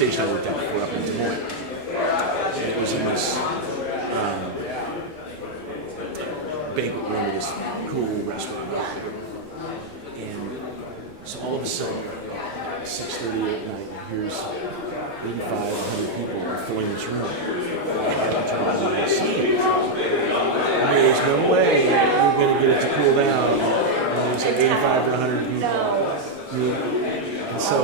station I worked at before up in Des Moines. And it was in this banquet room of this cool restaurant. And so all of a sudden, 6:30 at night, here's 85, 100 people filling this room. I had to turn around and see. There's no way you're going to get it to cool down. And there's like 85 to 100 people. And so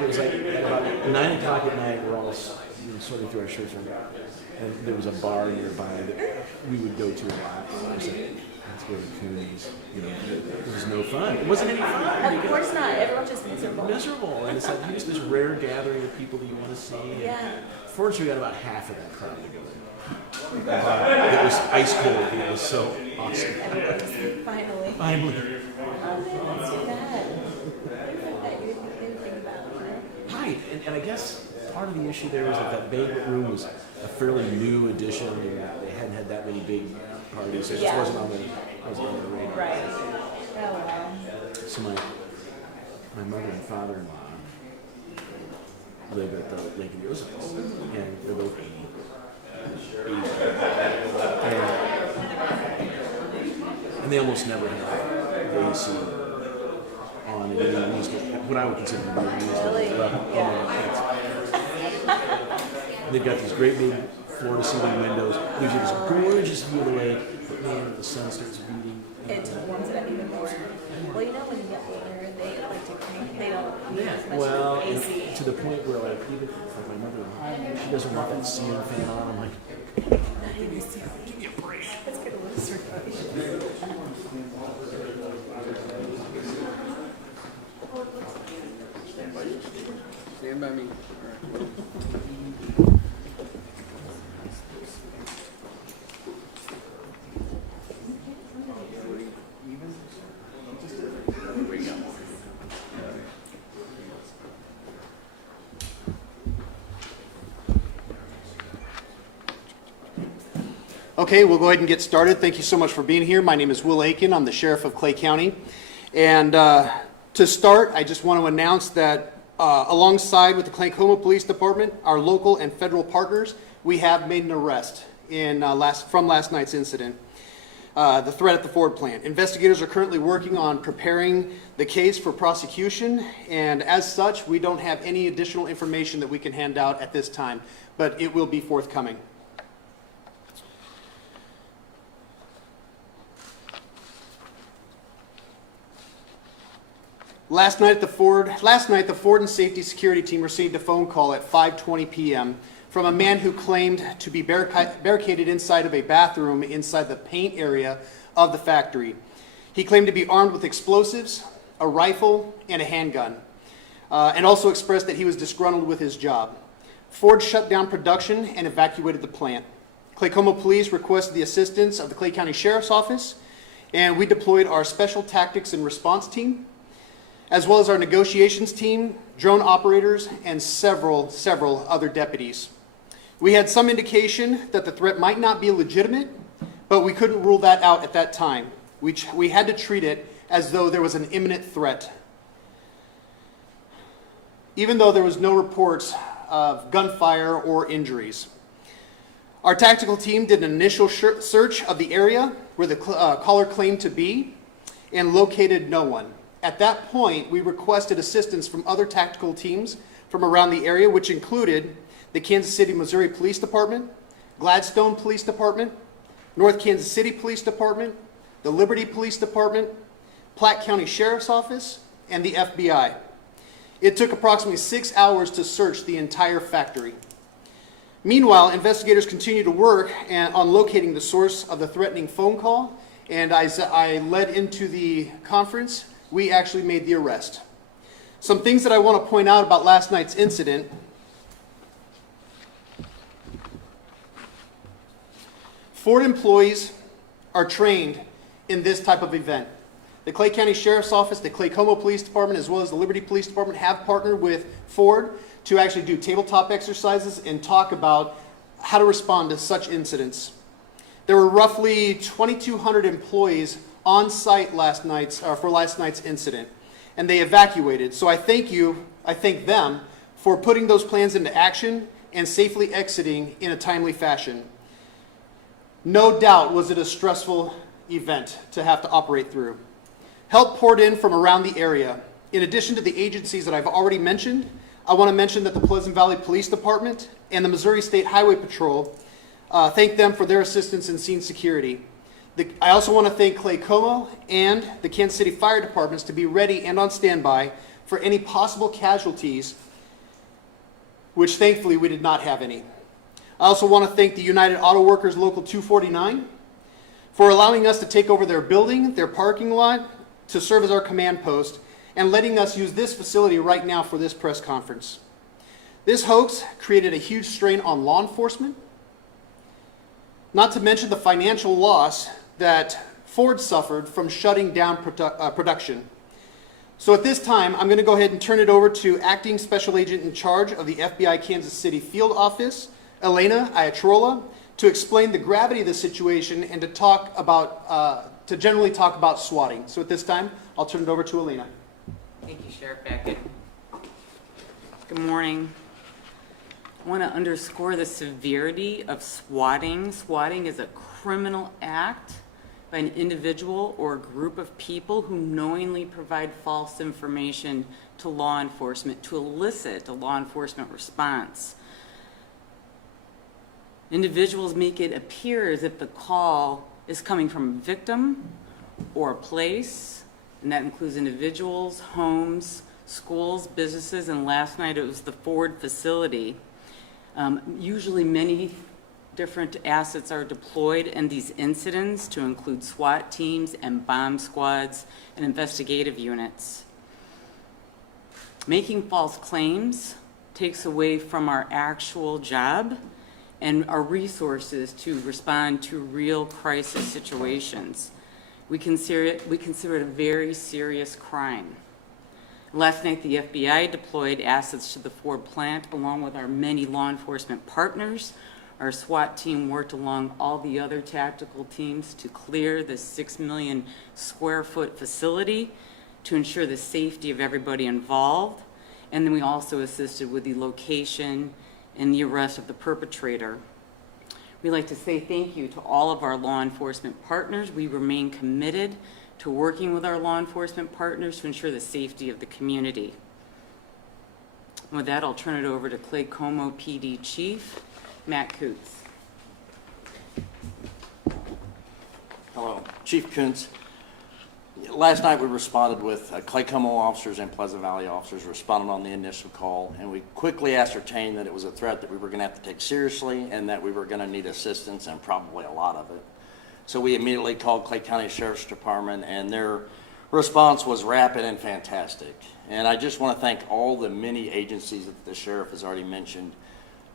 it was like about 9 o'clock at night, we're all sorting through our shirts. And there was a bar nearby that we would go to a lot. And I was like, let's go to Cooney's. It was no fun. It wasn't any fun. Of course not. Everyone's just miserable. Miserable. And it's like just this rare gathering of people that you want to see. Yeah. Fortunately, we got about half of that crowd to go in. It was ice cold. It was so awesome. Finally. Finally. Oh man, that's too bad. That you didn't think about. Right. And I guess part of the issue there was that banquet room was a fairly new addition. And they hadn't had that many big parties. So it just wasn't on the radar. Right. Oh wow. So my mother and father-in-law live at the Lake of the Ozarks, and they're both 80. And they almost never have the AC on in any reasonable, what I would consider to be a reasonable level. They've got these great big floor-to-ceiling windows. Gives you this gorgeous view of the lake, but man, the sun starts beating. It warms it up even more. Well, when you get older, they like to crank. They don't use as much well, AC. to the point where like even for my mother, she doesn't want that ceiling fan on. I'm like, give me a break. That's good to listen to. Stand by me. All right. Okay, we'll go ahead and get started. Thank you so much for being here. My name is Will Akin. I'm the Sheriff of Clay County. And to start, I just want to announce that alongside with the Claycomo Police Department, our local and federal partners, we have made an arrest from last night's incident, the threat at the Ford plant. Investigators are currently working on preparing the case for prosecution, and as such, we don't have any additional information that we can hand out at this time, but it will be forthcoming. Last night, the Ford and Safety Security Team received a phone call at 5:20 p.m. from a man who claimed to be barricaded inside of a bathroom inside the paint area of the factory. He claimed to be armed with explosives, a rifle, and a handgun, and also expressed that he was disgruntled with his job. Ford shut down production and evacuated the plant. Claycomo Police requested the assistance of the Clay County Sheriff's Office, and we deployed our Special Tactics and Response Team, as well as our negotiations team, drone operators, and several other deputies. We had some indication that the threat might not be legitimate, but we couldn't rule that out at that time. We had to treat it as though there was an imminent threat. Even though there was no reports of gunfire or injuries. Our tactical team did an initial search of the area where the caller claimed to be and located no one. At that point, we requested assistance from other tactical teams from around the area, which included the Kansas City, Missouri Police Department, Gladstone Police Department, North Kansas City Police Department, the Liberty Police Department, Platte County Sheriff's Office, and the FBI. It took approximately 6 hours to search the entire factory. Meanwhile, investigators continue to work on locating the source of the threatening phone call, and as I led into the conference, we actually made the arrest. Some things that I want to point out about last night's incident. Ford employees are trained in this type of event. The Clay County Sheriff's Office, the Claycomo Police Department, as well as the Liberty Police Department have partnered with Ford to actually do tabletop exercises and talk about how to respond to such incidents. There were roughly 2,200 employees on site for last night's incident, and they evacuated. So I thank them for putting those plans into action and safely exiting in a timely fashion. No doubt was it a stressful event to have to operate through. Help poured in from around the area. In addition to the agencies that I've already mentioned, I want to mention that the Pleasant Valley Police Department and the Missouri State Highway Patrol, thank them for their assistance in scene security. I also want to thank Claycomo and the Kansas City Fire Departments to be ready and on standby for any possible casualties, which thankfully we did not have any. I also want to thank the United Auto Workers Local 249 for allowing us to take over their building, their parking lot, to serve as our command post, and letting us use this facility right now for this press conference. This hoax created a huge strain on law enforcement, not to mention the financial loss that Ford suffered from shutting down production. So at this time, I'm going to go ahead and turn it over to Acting Special Agent in charge of the FBI Kansas City Field Office, Elena Iatrola, to explain the gravity of the situation and to talk about, to generally talk about swatting. So at this time, I'll turn it over to Elena. Thank you, Sheriff Akin. Good morning. I want to underscore the severity of swatting. Swatting is a criminal act by an individual or a group of people who knowingly provide false information to law enforcement to elicit a law enforcement response. Individuals make it appear as if the call is coming from a victim or a place, and that includes individuals, homes, schools, businesses, and last night it was the Ford facility. Usually many different assets are deployed in these incidents to include SWAT teams and bomb squads and investigative units. Making false claims takes away from our actual job and our resources to respond to real crisis situations. We consider it a very serious crime. Last night, the FBI deployed assets to the Ford plant along with our many law enforcement partners. Our SWAT team worked along all the other tactical teams to clear the 6 million square foot facility to ensure the safety of everybody involved. And then we also assisted with the location and the arrest of the perpetrator. We'd like to say thank you to all of our law enforcement partners. We remain committed to working with our law enforcement partners to ensure the safety of the community. With that, I'll turn it over to Claycomo PD Chief, Matt Coots. Hello, Chief Kuntz. Last night we responded with Claycomo officers and Pleasant Valley officers responded on the initial call, and we quickly ascertained that it was a threat that we were going to have to take seriously and that we were going to need assistance, and probably a lot of it. So we immediately called Clay County Sheriff's Department, and their response was rapid and fantastic. And I just want to thank all the many agencies that the sheriff has already mentioned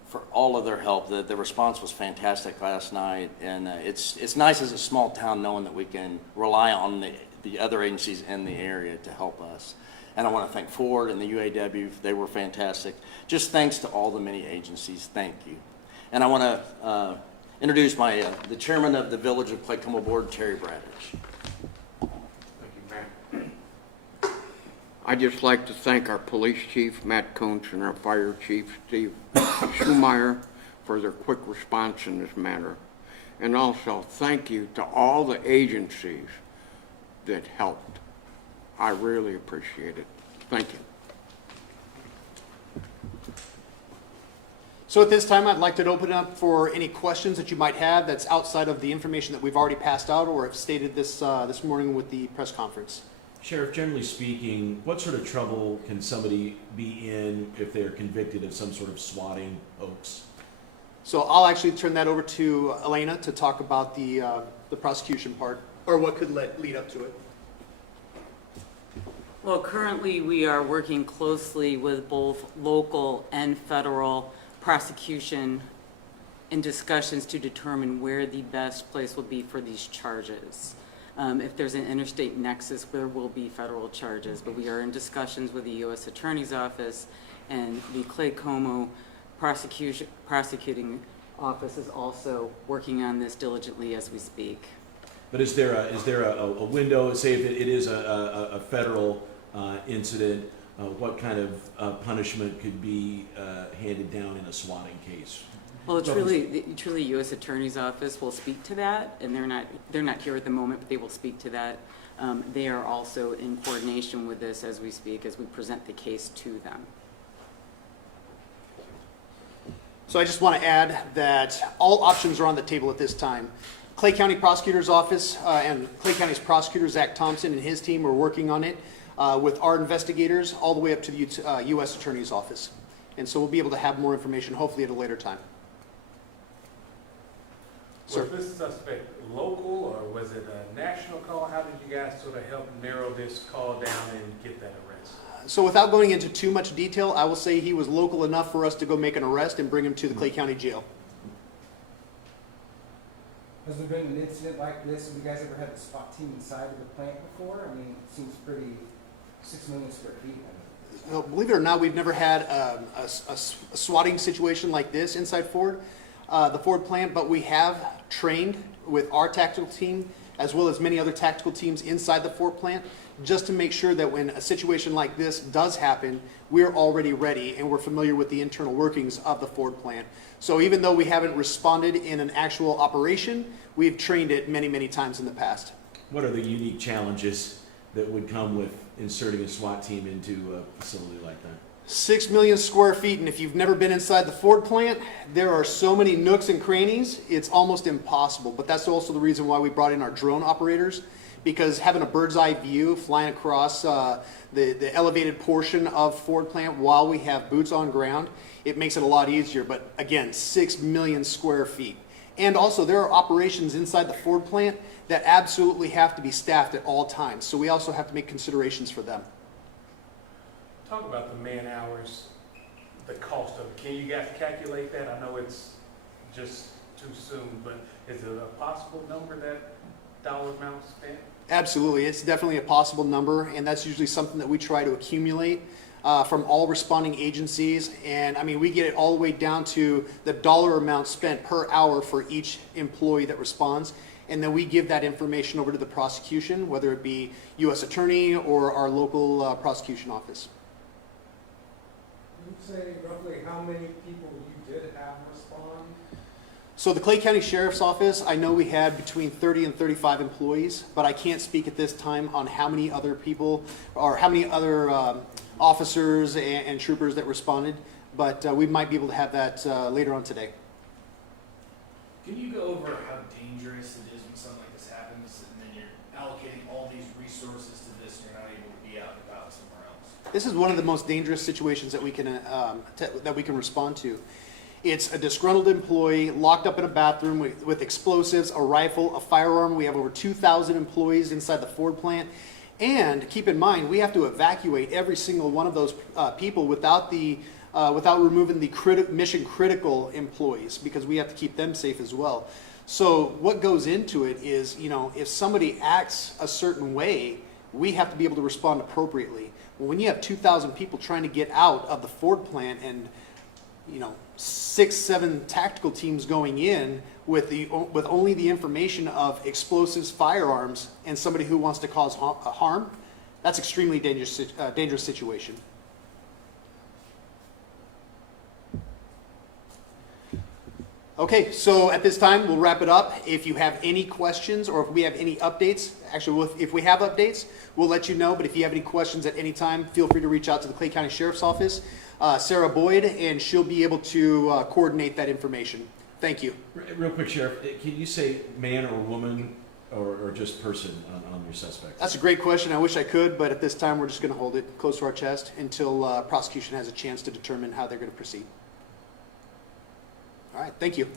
for all of their help. The response was fantastic last night, and it's nice as a small town knowing that we can rely on the other agencies in the area to help us. And I want to thank Ford and the UAW. They were fantastic. Just thanks to all the many agencies. Thank you. And I want to introduce the chairman of the Village of Claycomo Board, Terry Bradridge. Thank you, Matt. I'd just like to thank our police chief, Matt Kuntz, and our fire chief, Steve Schumeyer, for their quick response in this matter. And also thank you to all the agencies that helped. I really appreciate it. Thank you. So at this time, I'd like to open it up for any questions that you might have that's outside of the information that we've already passed out or have stated this morning with the press conference. Sheriff, generally speaking, what sort of trouble can somebody be in if they're convicted of some sort of swatting hoax? So I'll actually turn that over to Elena to talk about the prosecution part, or what could lead up to it. Well, currently we are working closely with both local and federal prosecution in discussions to determine where the best place will be for these charges. If there's an interstate nexus, there will be federal charges, but we are in discussions with the U.S. Attorney's Office, and the Claycomo prosecuting office is also working on this diligently as we speak. But is there a window, say if it is a federal incident, what kind of punishment could be handed down in a swatting case. Well, truly, U.S. Attorney's Office will speak to that, and they're not here at the moment, but they will speak to that. They are also in coordination with this as we speak, as we present the case to them. So I just want to add that all options are on the table at this time. Clay County Prosecutor's Office and Clay County's prosecutor, Zach Thompson, and his team are working on it with our investigators all the way up to the U.S. Attorney's Office. And so we'll be able to have more information hopefully at a later time. Was this suspect local or was it a national call? How did you guys sort of help narrow this call down and get that arrest? So without going into too much detail, I will say he was local enough for us to go make an arrest and bring him to the Clay County Jail. Has there been an incident like this? Have you guys ever had a SWAT team inside of the plant before? I mean, it seems pretty, 6 million square feet. Believe it or not, we've never had a swatting situation like this inside Ford, the Ford plant, but we have trained with our tactical team as well as many other tactical teams inside the Ford plant just to make sure that when a situation like this does happen, we're already ready and we're familiar with the internal workings of the Ford plant. So even though we haven't responded in an actual operation, we've trained it many, many times in the past. What are the unique challenges that would come with inserting a SWAT team into a facility like that? 6 million square feet, and if you've never been inside the Ford plant, there are so many nooks and crannies, it's almost impossible. But that's also the reason why we brought in our drone operators, because having a bird's eye view flying across the elevated portion of Ford plant while we have boots on ground, it makes it a lot easier. But again, 6 million square feet. And also there are operations inside the Ford plant that absolutely have to be staffed at all times. So we also have to make considerations for them. Talk about the man hours, the cost of it. Can you guys calculate that? I know it's just too soon, but is it a possible number, that dollar amount spent? Absolutely, it's definitely a possible number, and that's usually something that we try to accumulate from all responding agencies. And I mean, we get it all the way down to the dollar amount spent per hour for each employee that responds. And then we give that information over to the prosecution, whether it be U.S. Attorney or our local prosecution office. Can you say roughly how many people you did have respond? So the Clay County Sheriff's Office, I know we had between 30 and 35 employees, but I can't speak at this time on how many other people or how many other officers and troopers that responded, but we might be able to have that later on today. Can you go over how dangerous it is when something like this happens and then you're allocating all these resources to this and you're not able to be out and about somewhere else? This is one of the most dangerous situations that we can respond to. It's a disgruntled employee locked up in a bathroom with explosives, a rifle, a firearm. We have over 2,000 employees inside the Ford plant. And keep in mind, we have to evacuate every single one of those people without removing the mission critical employees, because we have to keep them safe as well. So what goes into it is, you know, if somebody acts a certain way, we have to be able to respond appropriately. Well, when you have 2,000 people trying to get out of the Ford plant and, you know, 6, 7 tactical teams going in with only the information of explosives, firearms, and somebody who wants to cause harm, that's extremely dangerous situation. Okay, so at this time, we'll wrap it up. If you have any questions or if we have any updates, actually, if we have updates, we'll let you know. But if you have any questions at any time, feel free to reach out to the Clay County Sheriff's Office, Sarah Boyd, and she'll be able to coordinate that information. Thank you. Real quick, Sheriff, can you say man or woman or just person on your suspect? That's a great question. I wish I could, but at this time, we're just going to hold it close to our chest until prosecution has a chance to determine how they're going to proceed. All right, thank you.